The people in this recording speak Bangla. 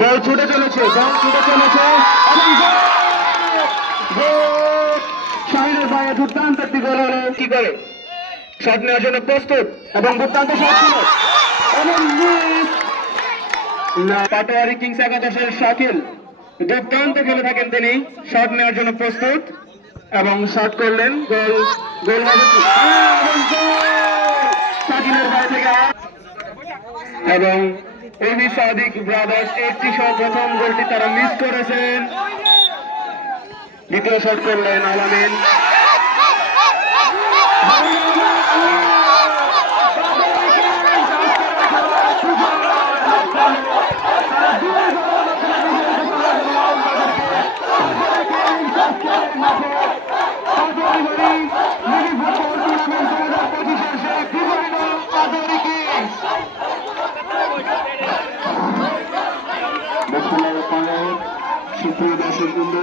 বল ছুটে চলেছে এবং শাহিনের পায়ে দুর্দান্ত একটি গোল হলো। কি করে শট নেওয়ার জন্য প্রস্তুত এবং দুর্দান্ত শট ছিল এবং পাটোয়ারি কিংস একাদশের শাকিল দুর্দান্ত খেলে থাকেন তিনি। শট নেওয়ার জন্য প্রস্তুত এবং শট করলেন, গোল হবে কি? শাকিলের পায়ে থেকে এবং এবি সাদিক ব্রাদার্স 80 সহ প্রথম গোলটি তারা মিস করেছেন। দ্বিতীয় শট করলেন আলামিন। সুপ্রিয় দর্শক বৃন্দ,